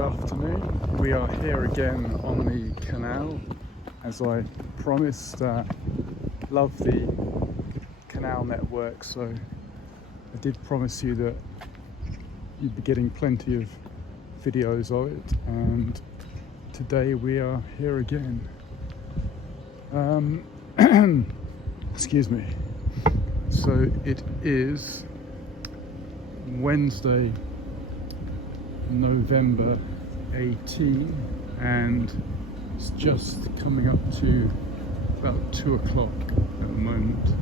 afternoon. We are here again on the canal. As I promised, love the canal network, so I did promise you that you'd be getting plenty of videos of it, and today we are here again. Excuse me. So it is Wednesday, November 18, and it's just coming up to about 2 o'clock at the moment.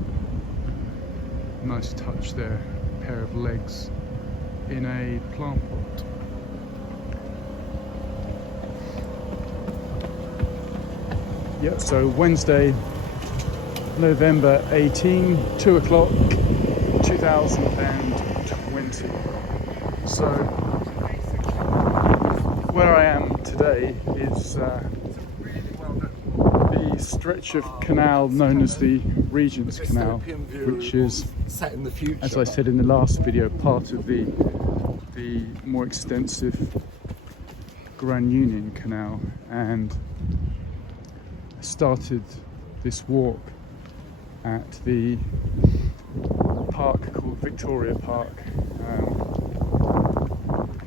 Nice touch there, a pair of legs in a plant pot. Yeah, so Wednesday, November 18, 2 o'clock, 2020. So where I am today is the stretch of canal known as the Regents Canal, which is, as I said in the last video, part of the more extensive Grand Union Canal. And I started this walk at the park called Victoria Park,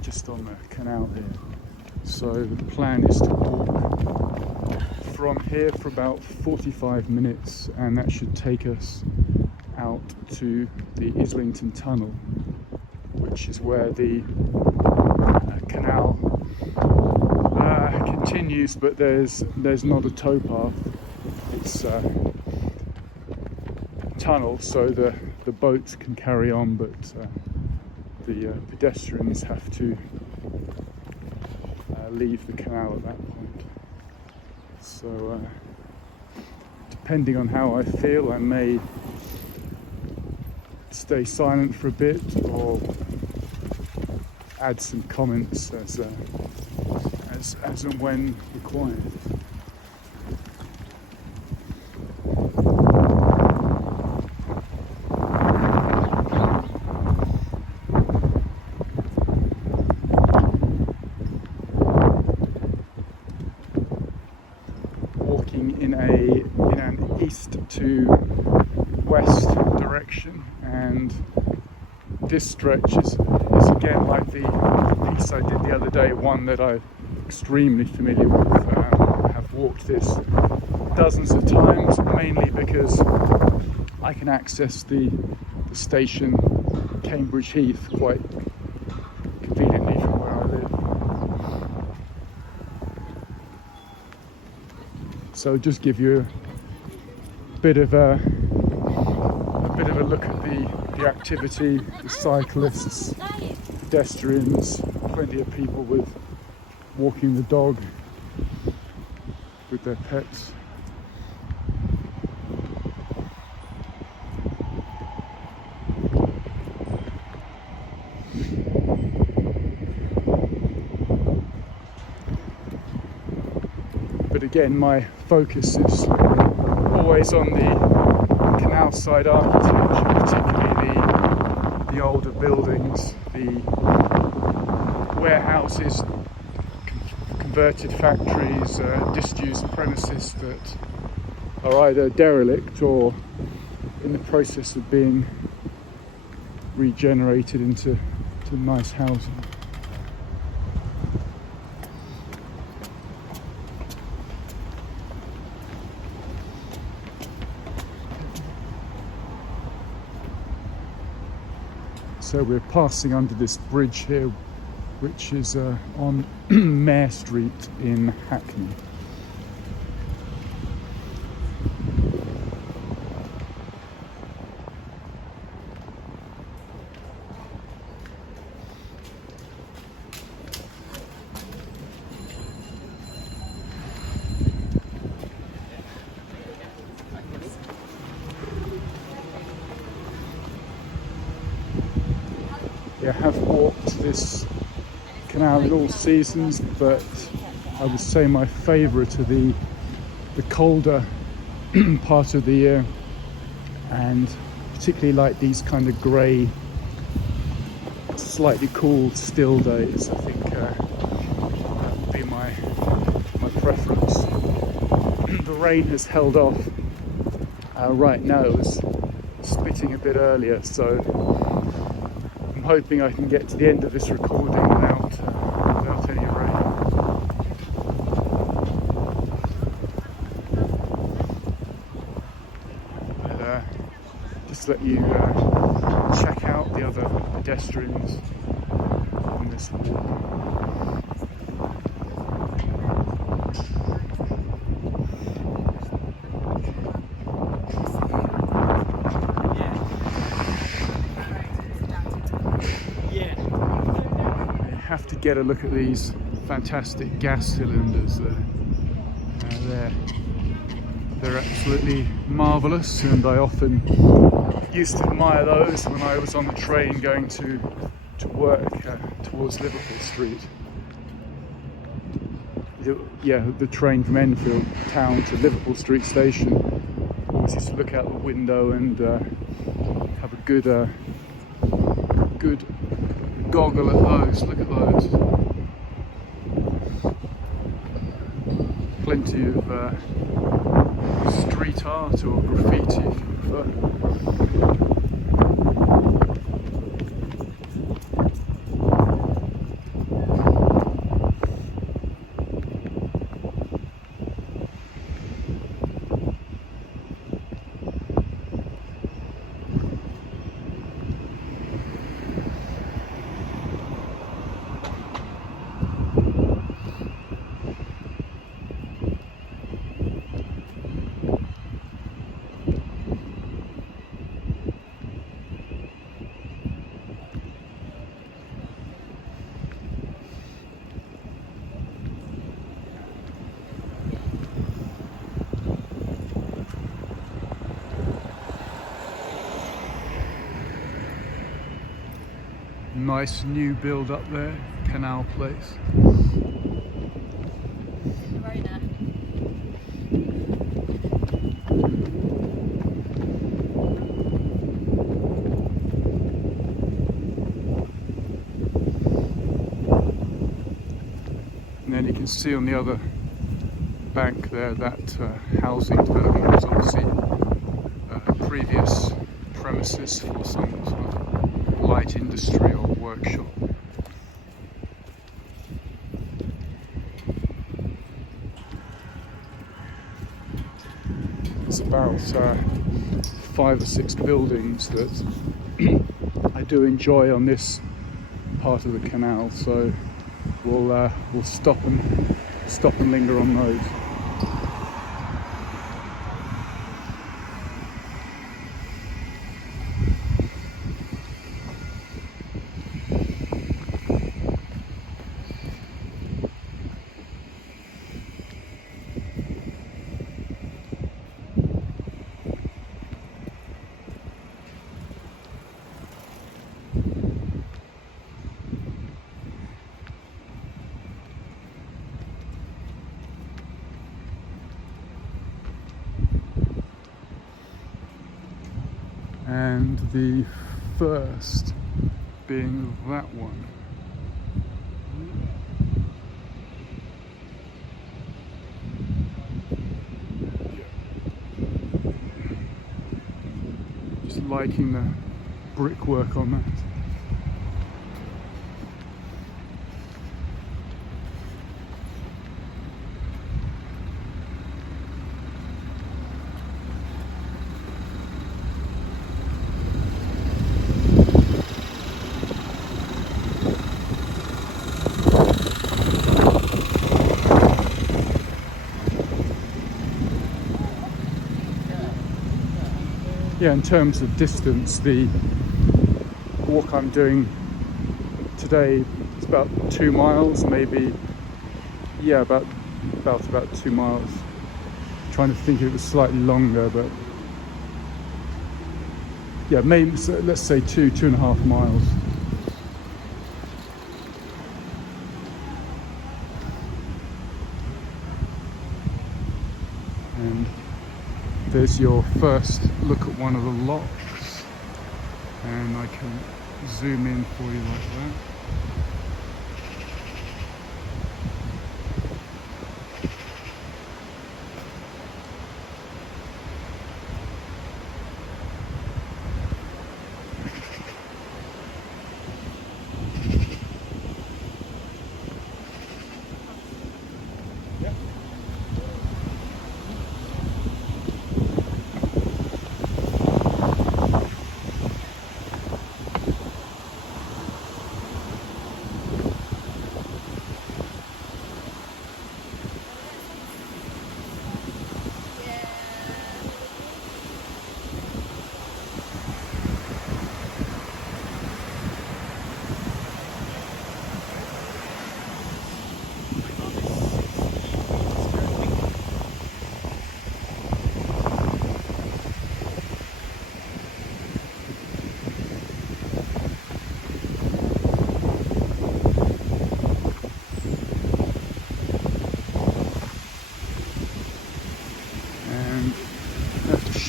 just on the canal here. So the plan is to walk from here for about 45 minutes, and that should take us out to the Islington tunnel, which is where the canal continues, but there's not a towpath. It's tunnel, so the boats can carry on, but the pedestrians have to leave the canal at that point. So depending on how I feel, I may stay silent for a bit or add some comments as and when required. In an east to west direction, and this stretch is again like the piece I did the other day, one that I'm extremely familiar with. I have walked this dozens of times, mainly because I can access the station Cambridge Heath quite conveniently from where I live. So just give you a bit of a look at the activity, the cyclists, pedestrians, plenty of people walking the dog with their pets. But again, my focus is always on the canal side architecture, particularly the older buildings, the warehouses, converted factories, disused premises that are either derelict or in the process of being regenerated into nice housing. So we're passing under this bridge here, which is on Mare Street in Hackney. I have walked this canal in all seasons, but I would say my favourite are the colder part of the year, and particularly like these kind of grey, slightly cool, still days. I think reference. The rain has held off. Right now it's spitting a bit earlier, so I'm hoping I can get to the end of this recording without any rain. But just let you check out the other pedestrians on this walk. Have to get a look at these fantastic gas cylinders there. They're absolutely marvellous, and I often used to admire those when I was on the train going to work towards Liverpool Street. The train from Enfield town to Liverpool Street station. Always used to look out the window and have a good goggle at those. Look at those. Plenty of street art or graffiti, if you prefer. Nice new build up there, Canal Place. Very nice. And then you can see on the other bank there that housing development was obviously previous premises for some sort of light industry or workshop. It's about 5 or 6 buildings that I do enjoy on this part of the canal, so we'll stop and linger on those. And the first being that one. Just liking the brickwork on that. Yeah, in terms of distance, the walk I'm doing today is about 2 miles, maybe. Yeah, about 2 miles. I'm trying to think if it was slightly longer, but yeah, maybe so let's say 2.5 miles. And there's your first look at one of the locks, and I can zoom in for you like that.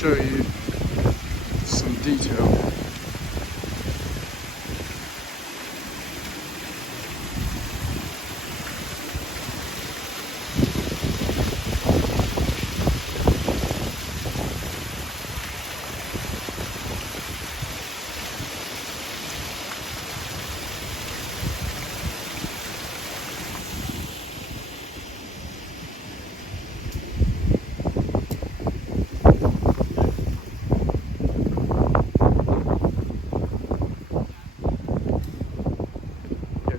show you some detail.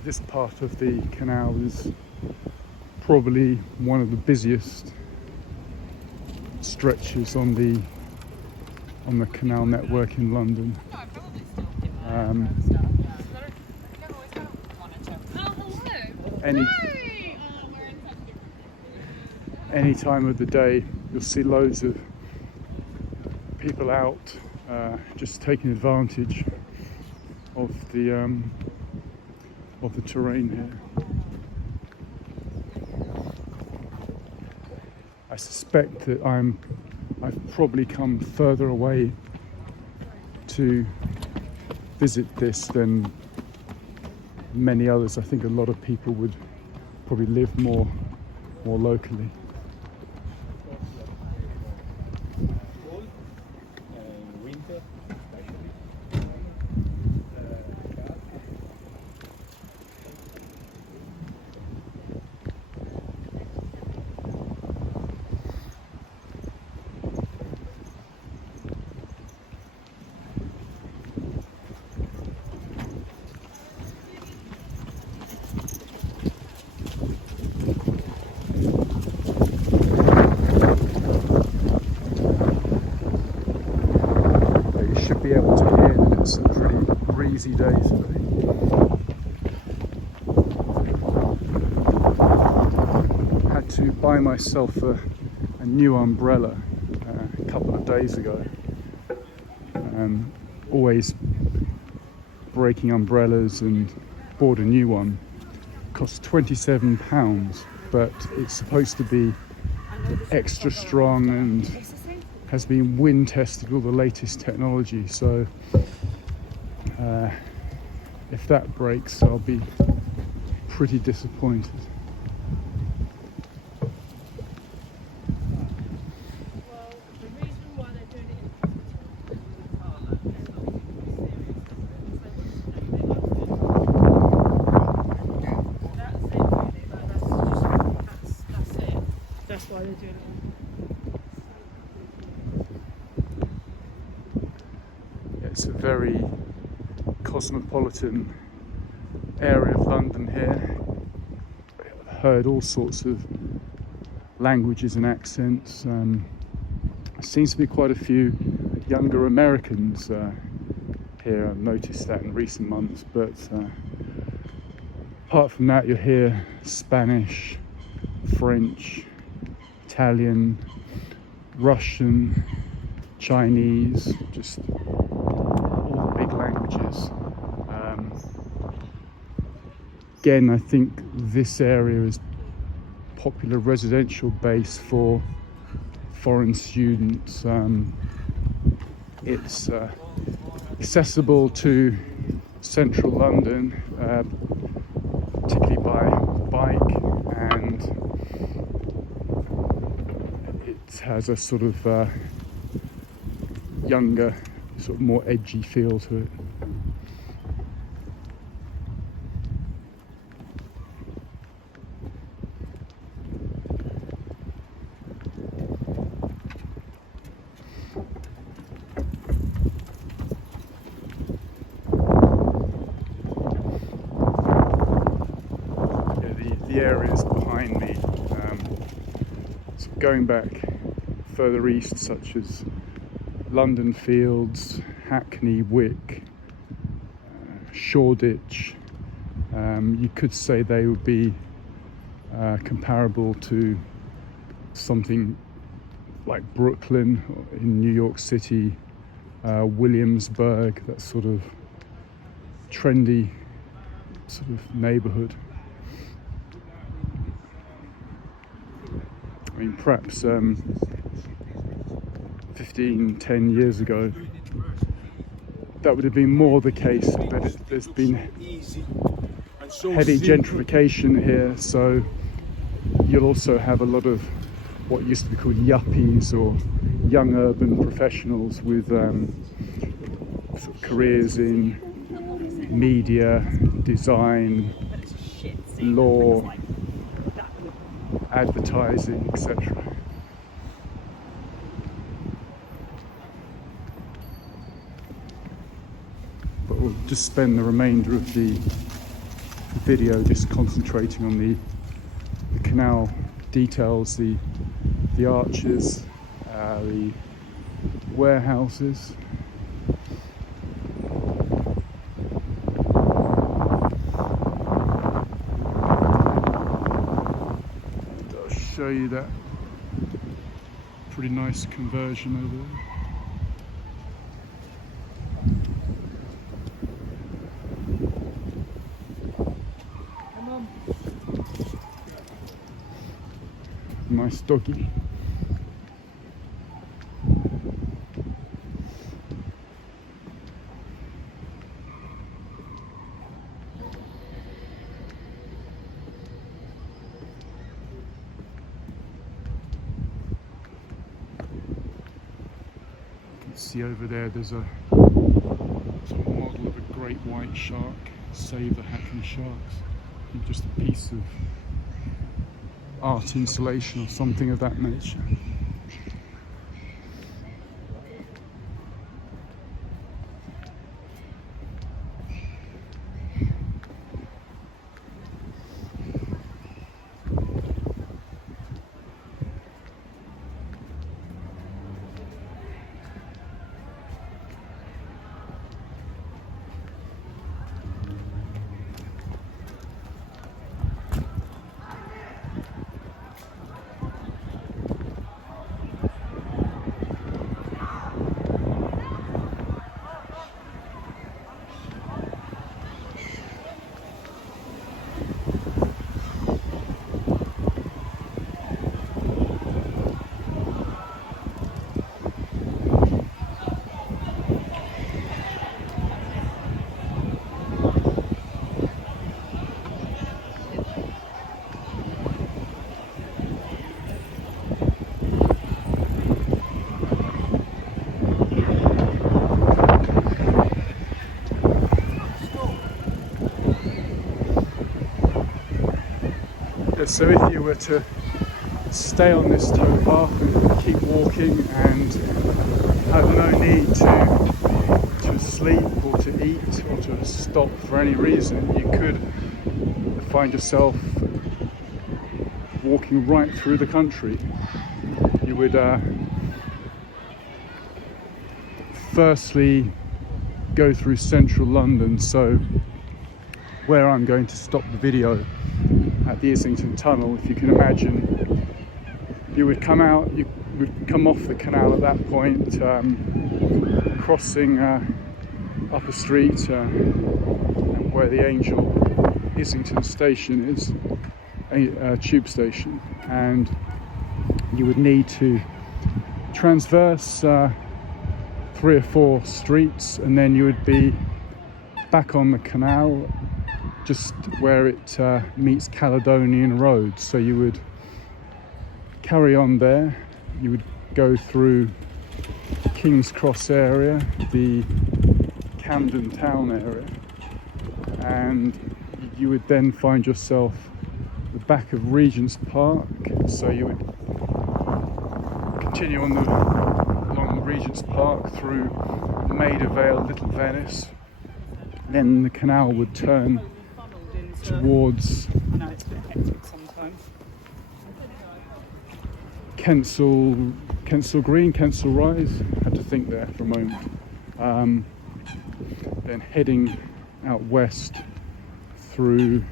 This part of the canal is probably one of the busiest stretches on the canal network in London. Any time of the day, you'll see loads of people out just taking advantage of the terrain here. I suspect that I've probably come further away to visit this than many others. I think a lot of people would probably live more locally. Be able to hear that it's a pretty breezy day today. Had to buy myself a new umbrella a couple of days ago. Always breaking umbrellas, and bought a new one. Cost £27, but it's supposed to be extra strong and has been wind tested with all the latest technology, so if that breaks, I'll be pretty disappointed. That's why they're doing it. It's a very cosmopolitan area of London here. I've heard all sorts of languages and accents. There seems to be quite a few younger Americans here. I've noticed that in recent months, but apart from that, you'll hear Spanish, French, Italian, Russian, Chinese, just all the big languages. Again, I think this area is a popular residential base for foreign students. It's accessible to central London, particularly by bike, and it has a sort of younger, sort of more edgy feel to it. The areas behind me, so going back further east, such as London Fields, Hackney, Wick, Shoreditch, you could say they would be comparable to something like Brooklyn in New York City, Williamsburg, that sort of trendy sort of neighborhood. I mean, perhaps 15, 10 years ago, that would have been more the case, but there's been heavy gentrification here, so you'll also have a lot of what used to be called yuppies or young urban professionals with sort of careers in media, design, law, advertising, etc. But we'll just spend the remainder of the video just concentrating on the canal details, the arches, the warehouses. I'll show you that pretty nice conversion over there. Nice doggy. You can see over there there's a sort of model of a great white shark, Save the Hackney Sharks. I think just a piece of art installation or something of that nature. So if you were to stay on this towpath and keep walking and have no need to sleep or to eat or to stop for any reason, you could find yourself walking right through the country. You would firstly go through central London, so where I'm going to stop the video at the Islington tunnel, if you can imagine, you would come out, you would come off the canal at that point, crossing up a street and where the Angel Islington station is, a tube station, and you would need to transverse 3 or 4 streets, and then you would be back on the canal just where it meets Caledonian Road. So you would carry on there, you would go through King's Cross area, the Camden Town area, and you would then find yourself at the back of Regent's Park. So you would continue along the Regent's Park through Maida Vale, Little Venice, then the canal would turn towards I know it's a bit hectic sometimes. Kensal Green, Kensal Rise. Had to think there for a moment. Then heading out west through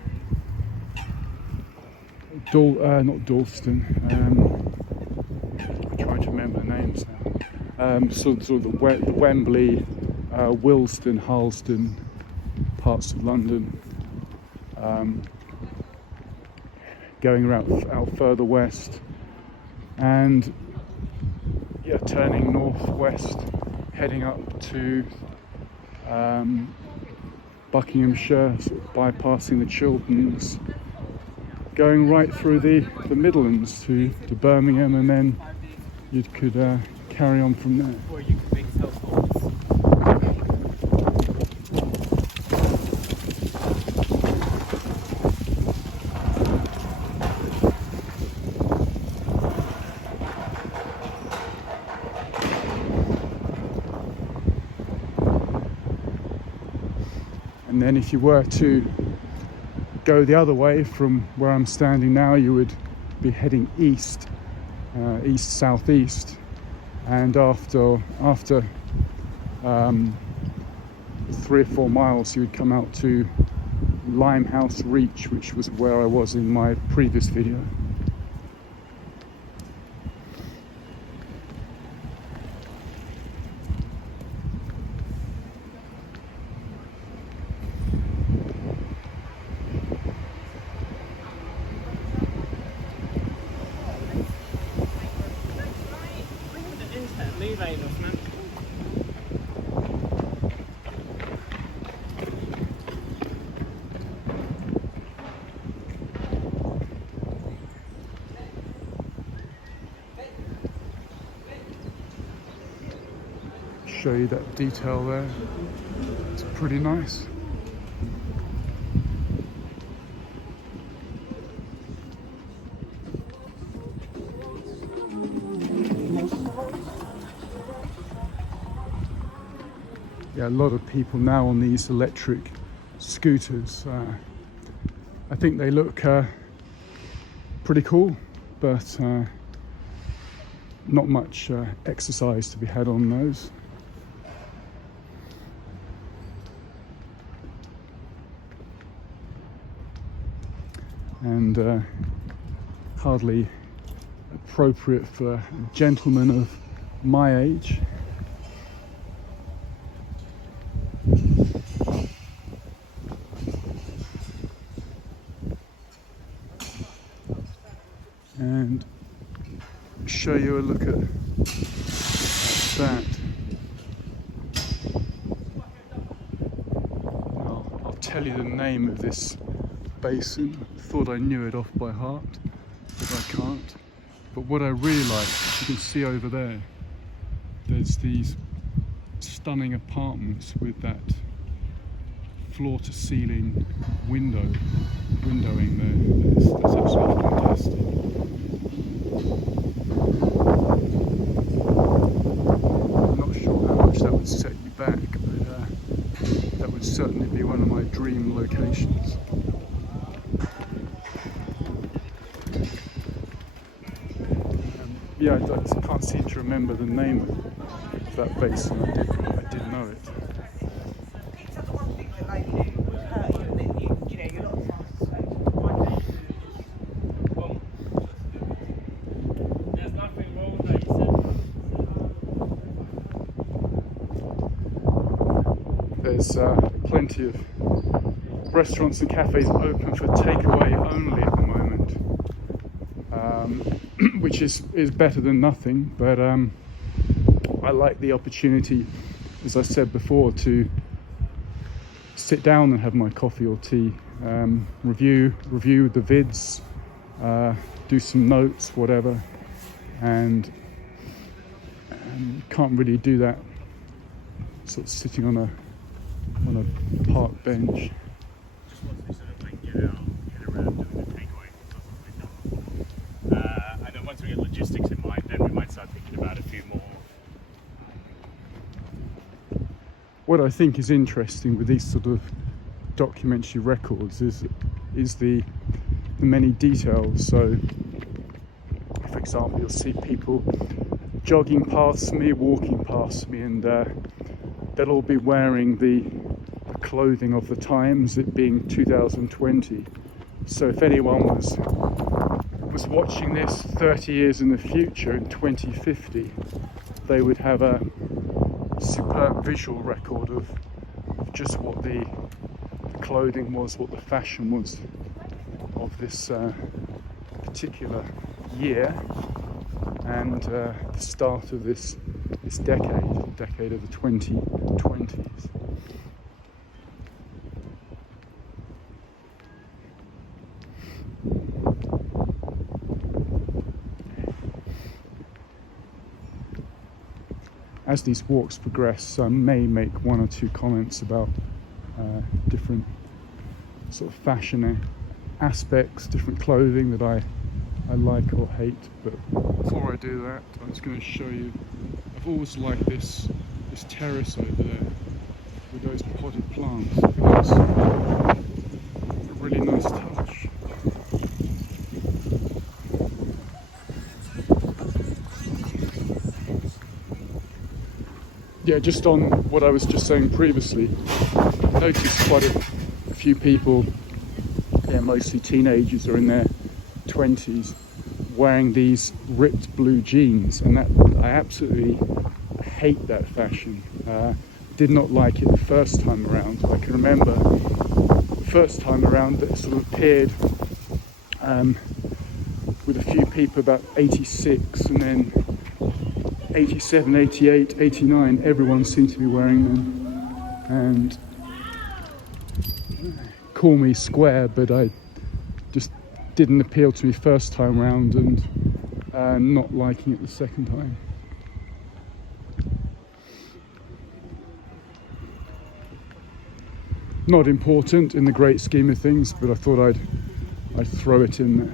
not Dalston. I'm trying to remember the names now. Sort of the Wembley, Willesden, Harlesden parts of London. Going out further west, and yeah, turning northwest, heading up to Buckinghamshire, sort of bypassing the Chilterns, going right through the Midlands to Birmingham, and then you could carry on from there. Or you could make self-holds. And then if you were to go the other way from where I'm standing now, you would be heading east, southeast, and after 3 or 4 miles you would come out to Limehouse Reach, which was where I was in my previous video. Show you that detail there. It's pretty nice. Yeah, a lot of people now on these electric scooters. I think they look pretty cool, but not much exercise to be had on those. And hardly appropriate for a gentleman of my age. And show you a look at that. I'll tell you the name of this basin. I thought I knew it off by heart, but I can't. But what I really like, you can see over there, there's these stunning apartments with that floor-to-ceiling windowing there. That's absolutely fantastic. I'm not sure how much that would set you back, but that would certainly be one of my dream locations. Yeah, I just can't seem to remember the name of that basin. I did know it. There's plenty of restaurants and cafes open for takeaway only at the moment, which is better than nothing, but I like the opportunity, as I said before, to sit down and have my coffee or tea, review the vids, do some notes, whatever, and can't really do that sort of sitting on a park bench. Just once they sort of like get around doing the takeaway, and then once we get logistics in mind, then we might start thinking about a few more. What I think is interesting with these sort of documentary records is the many details. So, for example, you'll see people jogging past me, walking past me, and they'll all be wearing the clothing of the times, it being 2020. So if anyone was watching this 30 years in the future, in 2050, they would have a superb visual record of just what the clothing was, what the fashion was of this particular year. and the start of this decade of the 2020s. As these walks progress, I may make one or two comments about different sort of fashion aspects, different clothing that I like or hate. But before I do that, I'm just going to show you. I've always liked this terrace over there with those potted plants. It's a really nice touch. Yeah, just on what I was just saying previously, I noticed quite a few people, mostly teenagers or in their 20s, wearing these ripped blue jeans, and that I absolutely hate that fashion. Did not like it the first time around. I can remember the first time around that it sort of appeared with a few people about 86, and then 87, 88, 89, everyone seemed to be wearing them. And call me square, but I just didn't appeal to me first time round, and not liking it the second time. Not important in the great scheme of things, but I thought I'd throw it in there.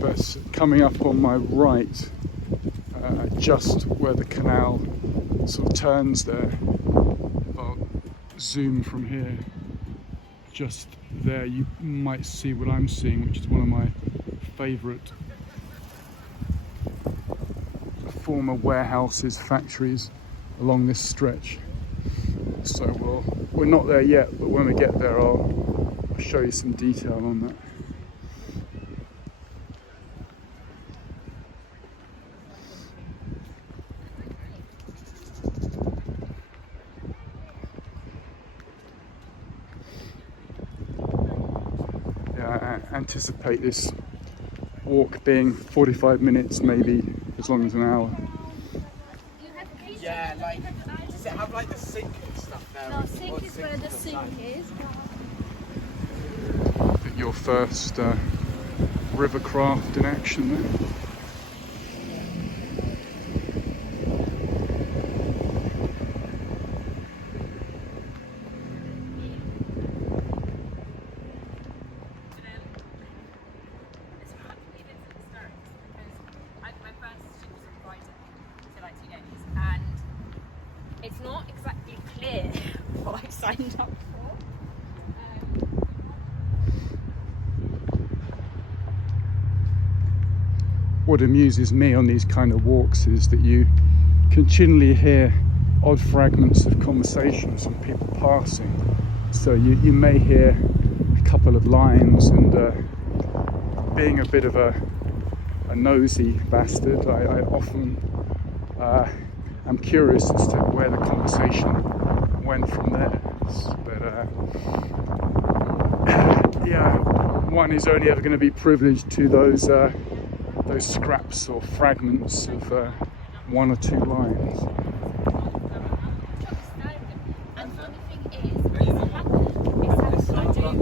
But coming up on my right, just where the canal sort of turns there, I'll zoom from here, just there you might see what I'm seeing, which is one of my favourite former warehouses, factories along this stretch. So we're not there yet, but when we get there I'll show you some detail on that. I anticipate this walk being 45 minutes, maybe as long as an hour. Yeah, like, does it have like the sink and stuff there? No, sink is where the sink is. Your first river craft in action there. It's not exactly clear what I've signed up for. What amuses me on these kind of walks is that you continually hear odd fragments of conversations from people passing. So you may hear a couple of lines, and being a bit of a nosy bastard, I often I'm curious as to where the conversation went from there. But yeah, one is only ever going to be privileged to those scraps or fragments of one or two lines. And the funny thing is, it's actually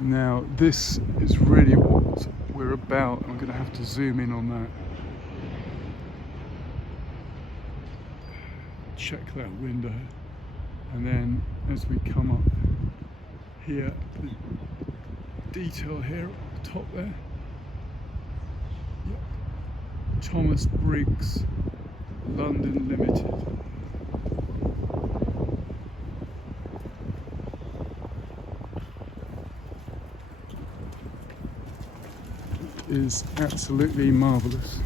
Now this is really what we're about. I'm going to have to zoom in on that. Check that window, and then as we come up here, detail here at the top there. Yep. Thomas Briggs, London Limited. It is absolutely marvellous.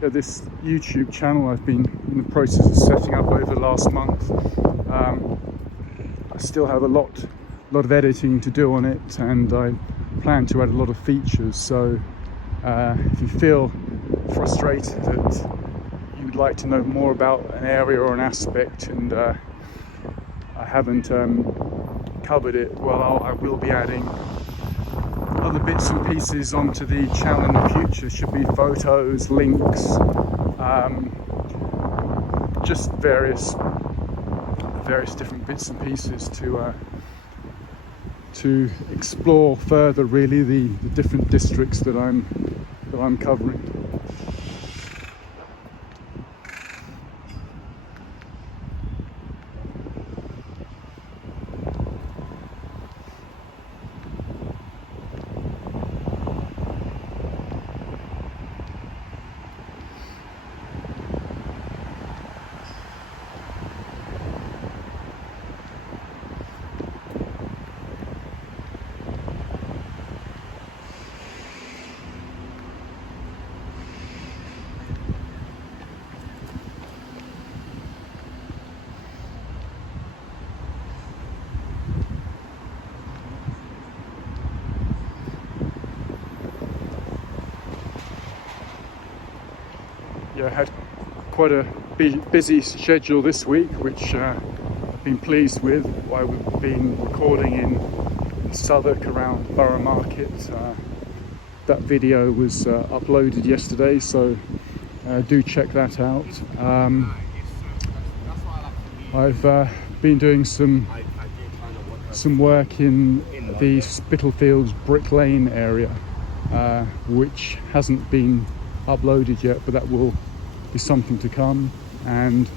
Yeah, this YouTube channel I've been in the process of setting up over the last month. I still have a lot of editing to do on it, and I plan to add a lot of features. So if you feel frustrated that you'd like to know more about an area or an aspect and I haven't covered it, well, I will be adding other bits and pieces onto the channel in the future. Should be photos, links, just various different bits and pieces to explore further, really, the different districts that I'm covering. Yeah, I had quite a busy schedule this week, which I've been pleased with. I've been recording in Southwark around Borough Market. That video was uploaded yesterday, so do check that out. I've been doing some work in the Spitalfields Brick Lane area, which hasn't been uploaded yet, but that will be something to come. And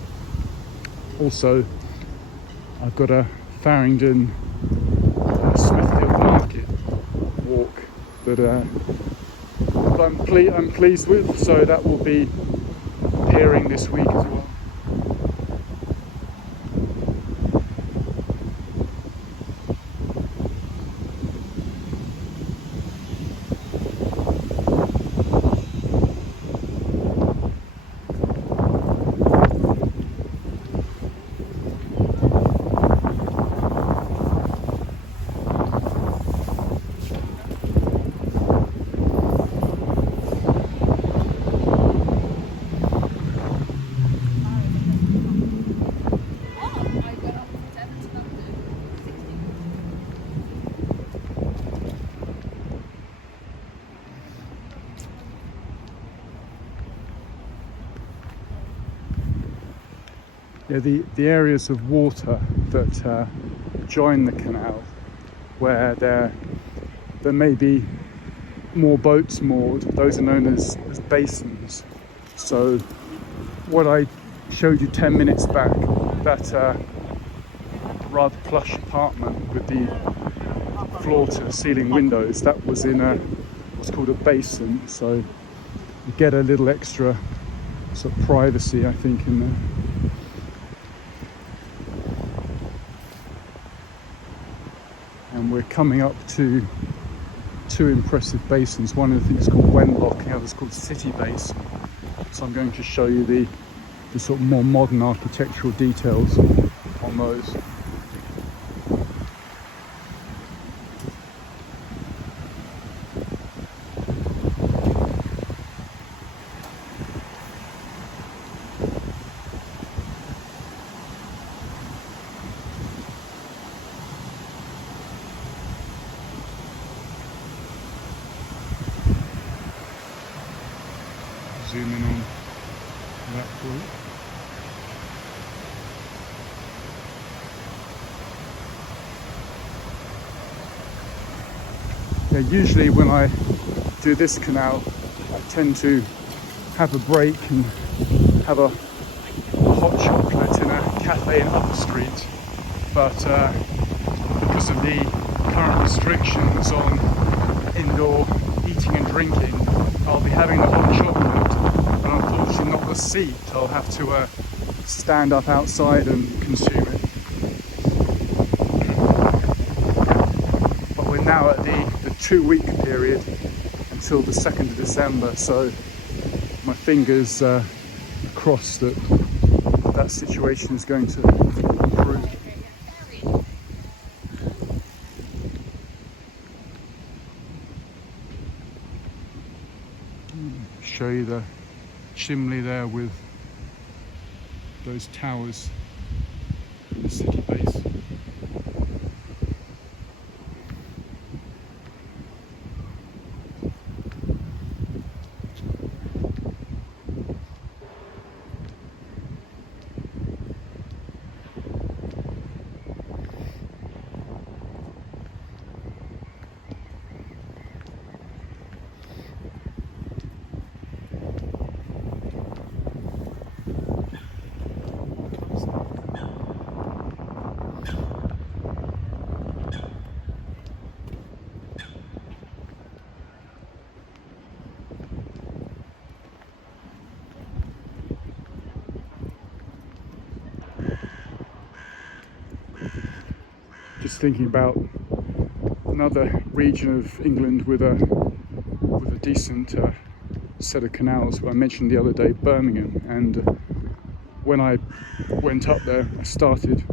also I've got a Farringdon Smithfield Market walk that I'm pleased with, so that will be appearing this week as well. Yeah, the areas of water that join the canal, where there may be more boats moored, those are known as basins. So what I showed you 10 minutes back, that rather plush apartment with the floor to ceiling windows, that was in what's called a basin, so you get a little extra sort of privacy, I think, in there. And we're coming up to two impressive basins. One I think is called Wenlock, and the other is called City Basin. So I'm going to show you the sort of more modern architectural details on those. zoom in on that for you. Yeah, usually when I do this canal, I tend to have a break and have a hot chocolate in a cafe in Upper Street, but because of the current restrictions on indoor eating and drinking, I'll be having the hot chocolate, but unfortunately not the seat. I'll have to stand up outside and consume it. But we're now at the 2-week period until the 2nd of December, so my fingers crossed that that situation is going to improve. Show you the chimney there with those towers, the city base. Just thinking about another region of England with a decent set of canals. I mentioned the other day Birmingham, and when I went up there, I started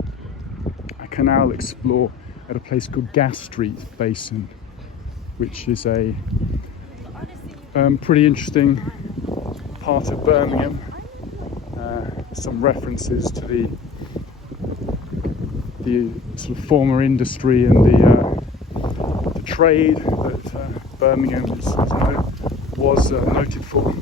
a canal explore at a place called Gas Street Basin, which is a pretty interesting part of Birmingham. Some references to the sort of former industry and the trade that Birmingham was noted for.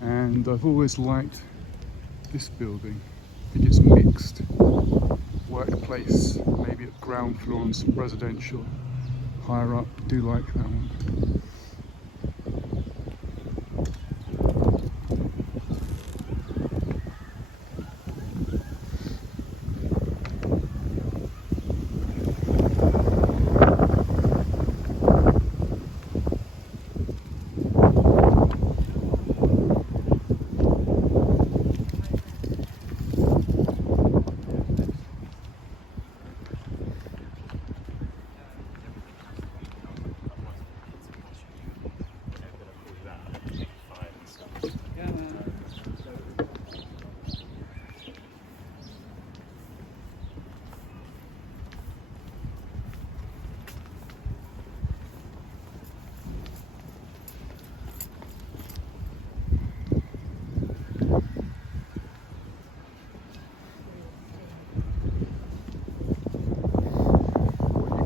And I've always liked this building. I think it's mixed workplace, maybe at ground floor and some residential higher up. I do like that one.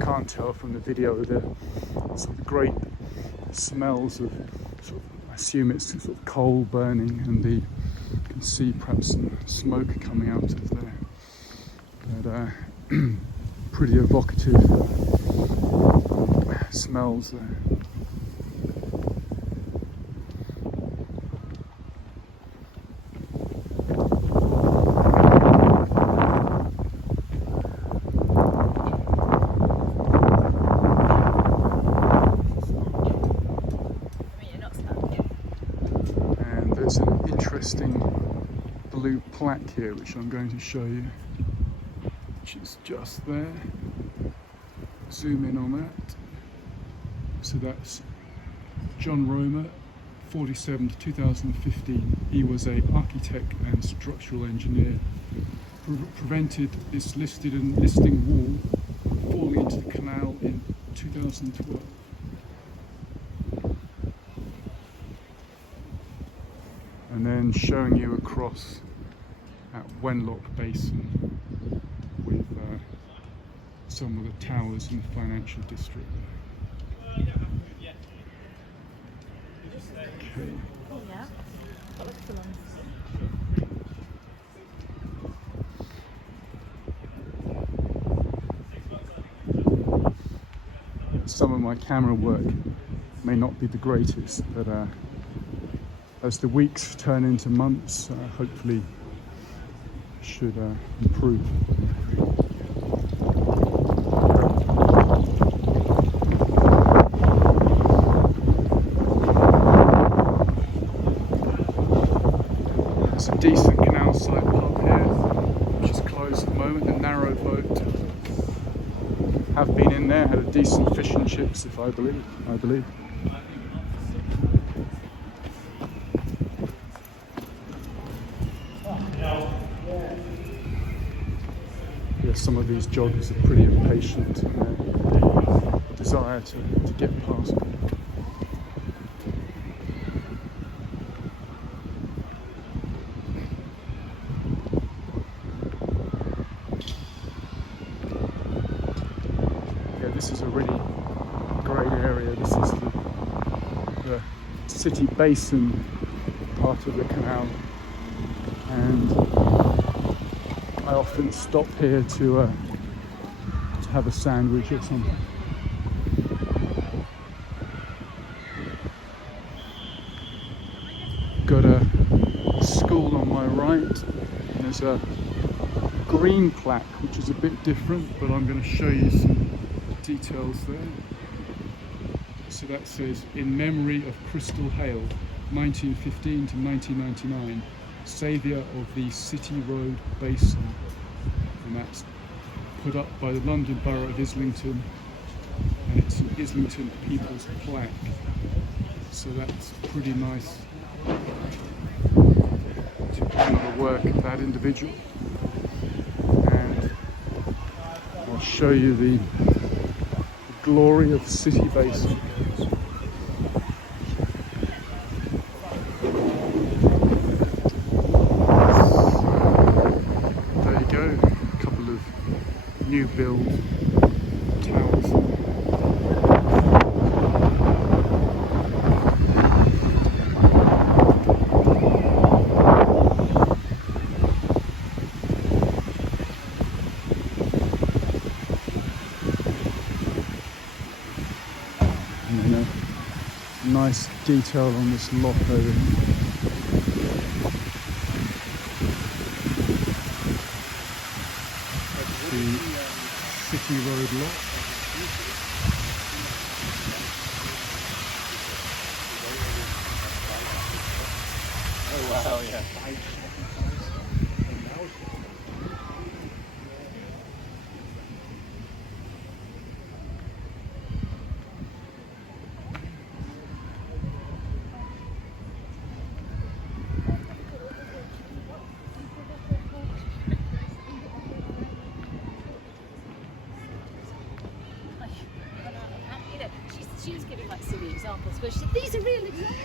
Can't tell from the video the sort of great smells of sort of, I assume it's sort of coal burning, and you can see perhaps some smoke coming out of there, but pretty evocative smells there. blue plaque here, which I'm going to show you, which is just there. Zoom in on that. So that's John Romer, 47 to 2015. He was an architect and structural engineer. Prevented this listing wall falling into the canal in 2012. And then showing you across at Wenlock Basin with some of the towers in the financial district. Okay. Yeah. Some of my camera work may not be the greatest, but as the weeks turn into months, hopefully should improve. It's a decent canal side pub here, which is closed at the moment. The narrow boat have been in there, had a decent fish and chips, if I believe. Yeah, some of these joggers are pretty impatient in their desire to get past me. Yeah, this is a really great area. This is the city basin part of the canal, and I often stop here to have a sandwich or something. Got a school on my right, and there's a green plaque which is a bit different, but I'm going to show you some details there. So that says, in memory of Crystal Hale, 1915 to 1999, saviour of the City Road Basin, and that's put up by the London Borough of Islington, and it's an Islington People's Plaque, so that's pretty nice to honour the work of that individual. And I'll show you the glory of City Basin. New build towers. And then a nice detail on this lock over here. City Road lock. Oh wow, yeah. She was giving like silly examples, but she said, these are real examples.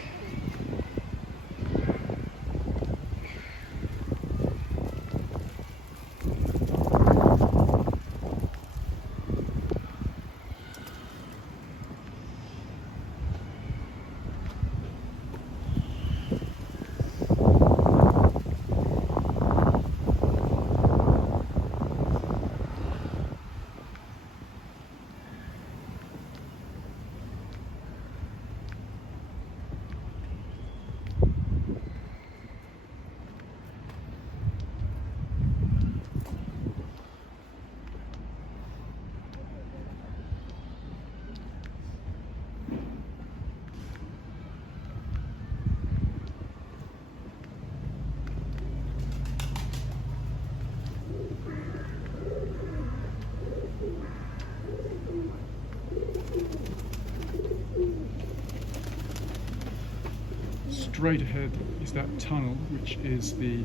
Straight ahead is that tunnel, which is the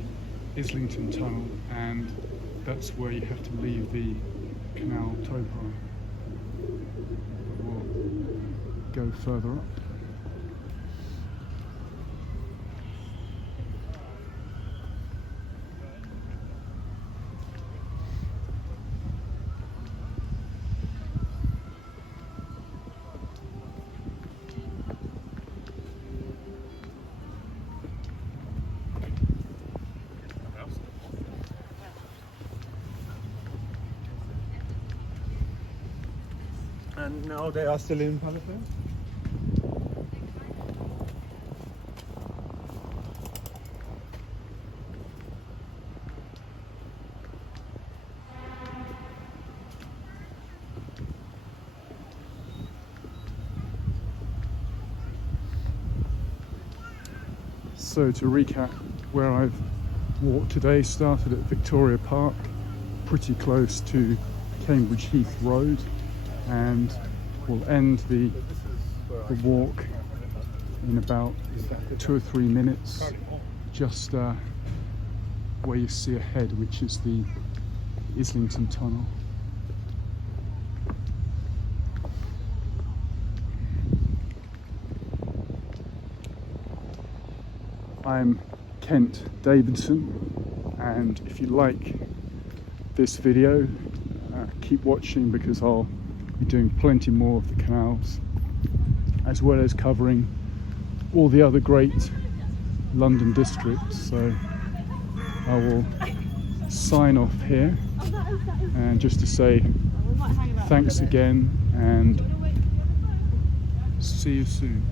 Islington tunnel, and that's where you have to leave the canal towpath. We'll go further up. And now they are still in Palestine? So to recap, where I've walked today started at Victoria Park, pretty close to Cambridge Heath Road, and we'll end the walk in about 2 or 3 minutes, just where you see ahead, which is the Islington Tunnel. I'm Kent Davidson, and if you like this video, keep watching, because I'll be doing plenty more of the canals, as well as covering all the other great London districts. So I will sign off here, and just to say thanks again, and see you soon.